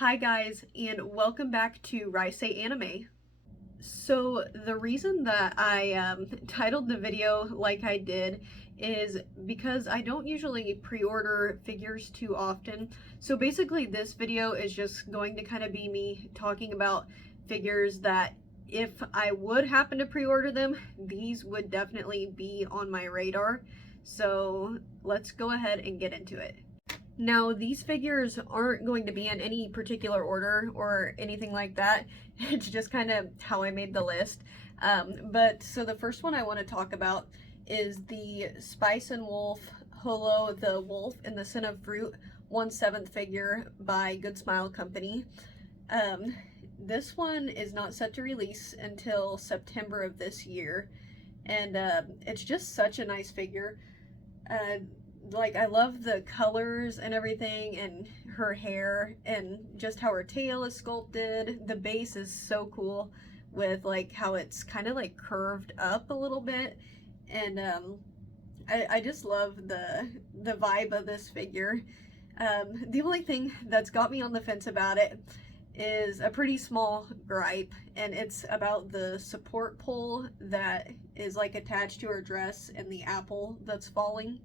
Hi guys, and welcome back to Rise Anime. So the reason that I titled the video like I did is because I don't usually pre-order figures too often. So basically this video is just going to kind of be me talking about figures that if I would happen to pre-order them, these would definitely be on my radar. So let's go ahead and get into it. Now, these figures aren't going to be in any particular order or anything like that. It's just kind of how I made the list. So the first one I want to talk about is the Spice and Wolf Holo, the Wolf in the Sin of Fruit 1/7 figure by Good Smile Company. This one is not set to release until September of this year, and it's just such a nice figure. Like, I love the colors and everything, and her hair, and just how her tail is sculpted. The base is so cool with like how it's kind of like curved up a little bit, and I just love the vibe of this figure. The only thing that's got me on the fence about it is a pretty small gripe, and it's about the support pole that is like attached to her dress and the apple that's falling.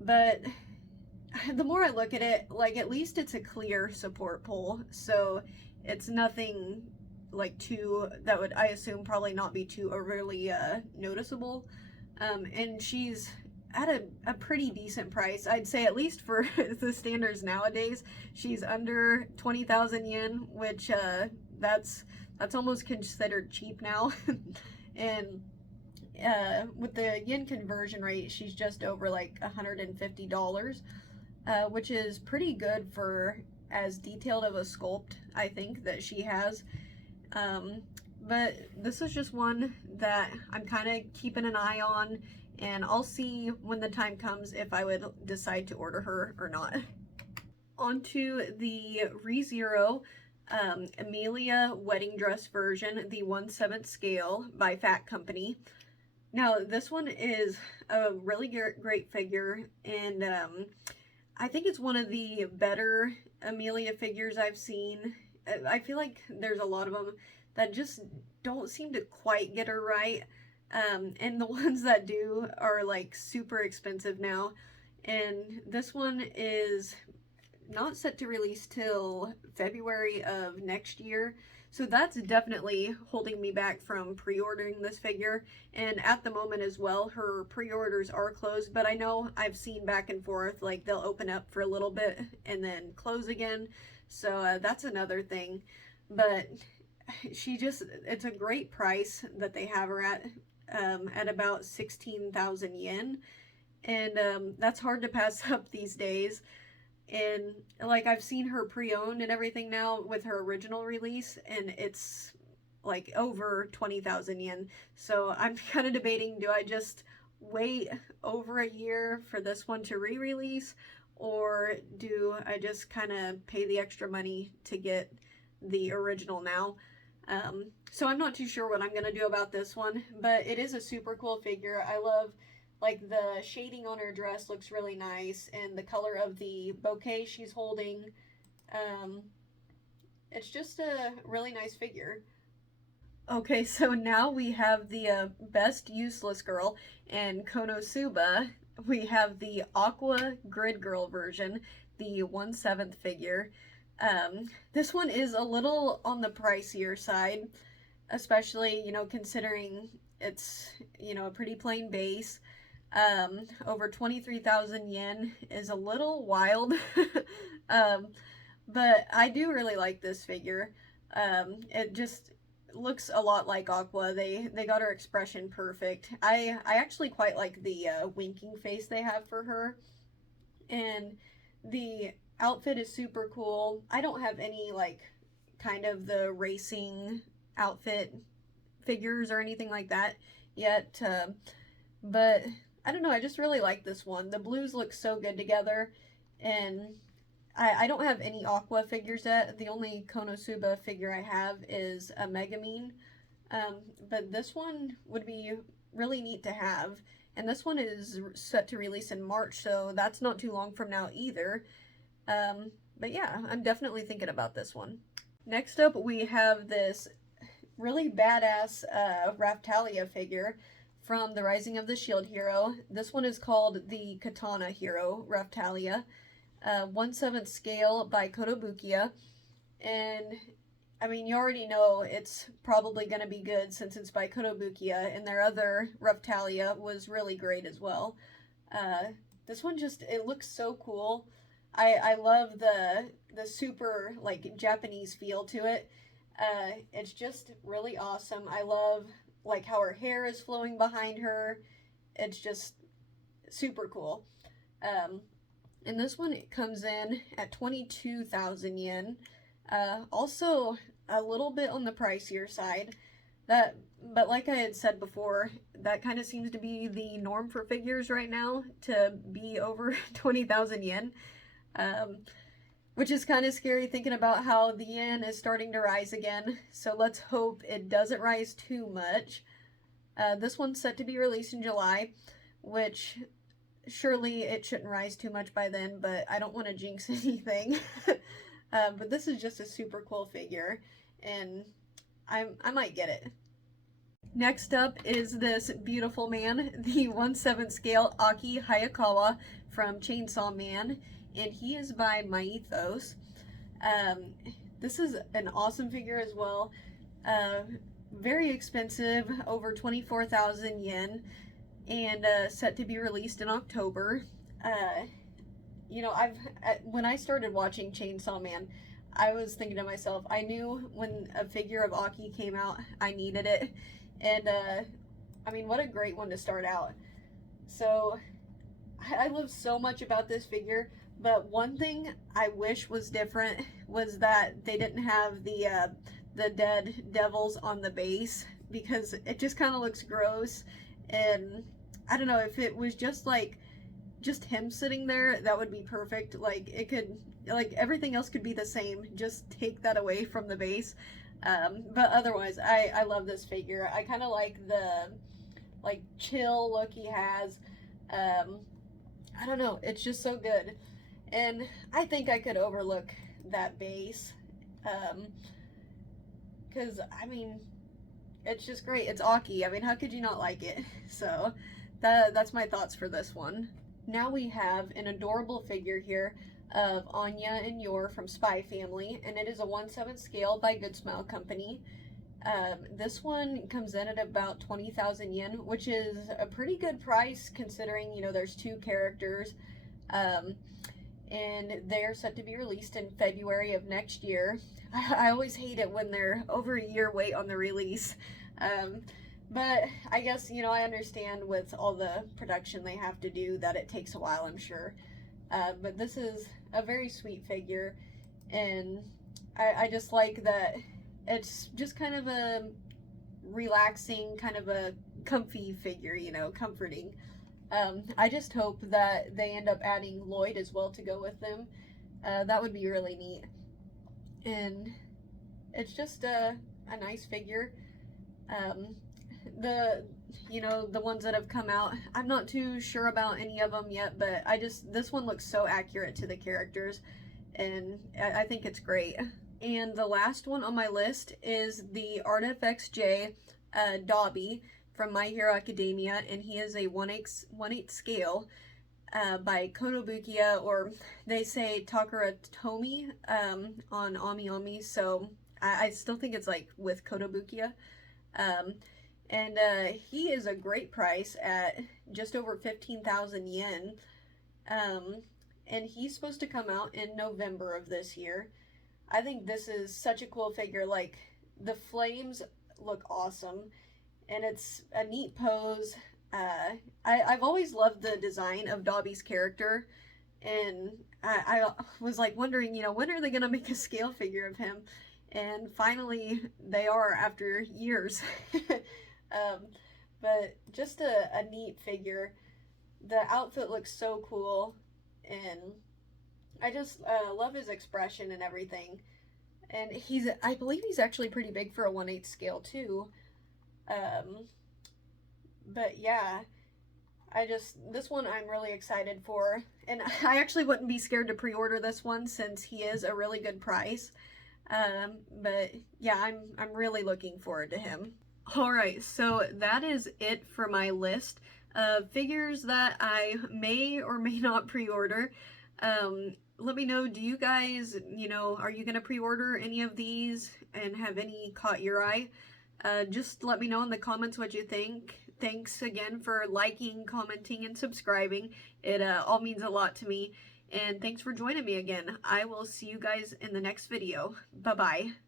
But the more I look at it, like, at least it's a clear support pole, so it's nothing like too, that would, I assume, probably not be too overly noticeable. And she's at a pretty decent price. I'd say, at least for the standards nowadays, she's under 20,000 yen, which that's almost considered cheap now. And with the yen conversion rate, she's just over like $150, which is pretty good for as detailed of a sculpt, I think, that she has. But this is just one that I'm kind of keeping an eye on, and I'll see when the time comes if I would decide to order her or not. On to the ReZero Emilia wedding dress version, the 1/7 scale by Fat Company. Now, this one is a really great figure, and I think it's one of the better Emilia figures I've seen. I feel like there's a lot of them that just don't seem to quite get her right, and the ones that do are like super expensive now. And this one is not set to release till February of next year. So that's definitely holding me back from pre-ordering this figure. And at the moment as well, her pre-orders are closed, but I know I've seen back and forth, like they'll open up for a little bit and then close again. So that's another thing. But it's a great price that they have her at about 16,000 yen. And that's hard to pass up these days. And like, I've seen her pre-owned and everything now with her original release, and it's like over 20,000 yen. So I'm kind of debating, do I just wait over a year for this one to re-release, or do I just kind of pay the extra money to get the original now? So I'm not too sure what I'm going to do about this one, but it is a super cool figure. I love, like, the shading on her dress looks really nice, and the color of the bouquet she's holding. It's just a really nice figure. Okay, so now we have the best useless girl in Konosuba. We have the Aqua Grid Girl version, the 1/7 figure. This one is a little on the pricier side, especially, considering it's, a pretty plain base. Over 23,000 yen is a little wild. But I do really like this figure. It just looks a lot like Aqua. They got her expression perfect. I actually quite like the winking face they have for her. And the outfit is super cool. I don't have any, like, kind of the racing outfit figures or anything like that yet. But I don't know, I just really like this one. The blues look so good together, and I don't have any Aqua figures yet. The only Konosuba figure I have is a Megamine, but this one would be really neat to have. And this one is set to release in March, so that's not too long from now either. But yeah, I'm definitely thinking about this one. Next up, we have this really badass Raftalia figure from the Rising of the Shield Hero. This one is called the Katana Hero, Raftalia. 1/7 scale by Kotobukiya. And I mean, you already know it's probably going to be good since it's by Kotobukiya, and their other Raftalia was really great as well. This one just, it looks so cool. I love the super like Japanese feel to it. It's just really awesome. I love like how her hair is flowing behind her. It's just super cool. And this one comes in at 22,000 yen. Also a little bit on the pricier side. But like I had said before, that kind of seems to be the norm for figures right now, to be over 20,000 yen. Which is kind of scary thinking about how the yen is starting to rise again. So let's hope it doesn't rise too much. This one's set to be released in July, which surely it shouldn't rise too much by then, but I don't want to jinx anything. But this is just a super cool figure, and I might get it. Next up is this beautiful man, the 1/7 scale Aki Hayakawa from Chainsaw Man, and he is by Mythos. This is an awesome figure as well. Very expensive, over 24,000 yen, and set to be released in October. You know, when I started watching Chainsaw Man, I was thinking to myself, I knew when a figure of Aki came out, I needed it. And I mean, what a great one to start out. So I love so much about this figure, but one thing I wish was different was that they didn't have the dead devils on the base, because it just kind of looks gross. And I don't know, if it was just him sitting there, that would be perfect. Like, it could, like, everything else could be the same, just take that away from the base. But otherwise, I love this figure. I kind of like the like chill look he has. I don't know, it's just so good, and I think I could overlook that base, because I mean, it's just great. It's Aki. I mean, how could you not like it? So that's my thoughts for this one. Now we have an adorable figure here of Anya and Yor from Spy Family, and it is a 1/7 scale by Good Smile Company. This one comes in at about 20,000 yen, which is a pretty good price considering, you know, there's two characters. And they're set to be released in February of next year. I always hate it when they're over a year wait on the release. But I guess, you know, I understand with all the production they have to do that it takes a while, I'm sure. But this is a very sweet figure, and I just like that it's just kind of a relaxing, kind of a comfy figure, you know, comforting. I just hope that they end up adding Lloyd as well to go with them. That would be really neat. And it's just a nice figure. You know, the ones that have come out, I'm not too sure about any of them yet, but this one looks so accurate to the characters, and I think it's great. And the last one on my list is the ArtFXJ Dabi from My Hero Academia, and he is a 1/8 scale by Kotobukiya, or they say Takara Tomy on Ami Ami, so I still think it's like with Kotobukiya. And he is a great price at just over 15,000 yen. And he's supposed to come out in November of this year. I think this is such a cool figure. Like, the flames look awesome, and it's a neat pose. I've always loved the design of Dabi's character, and I was like wondering, you know, when are they going to make a scale figure of him? And finally, they are after years. But just a neat figure. The outfit looks so cool, and I just love his expression and everything. And I believe he's actually pretty big for a 1/8 scale too. But yeah, this one I'm really excited for. And I actually wouldn't be scared to pre-order this one since he is a really good price. But yeah, I'm really looking forward to him. Alright, so that is it for my list of figures that I may or may not pre-order. Let me know, do you guys, are you going to pre-order any of these and have any caught your eye? Just let me know in the comments what you think. Thanks again for liking, commenting, and subscribing. It all means a lot to me. And thanks for joining me again. I will see you guys in the next video. Bye-bye.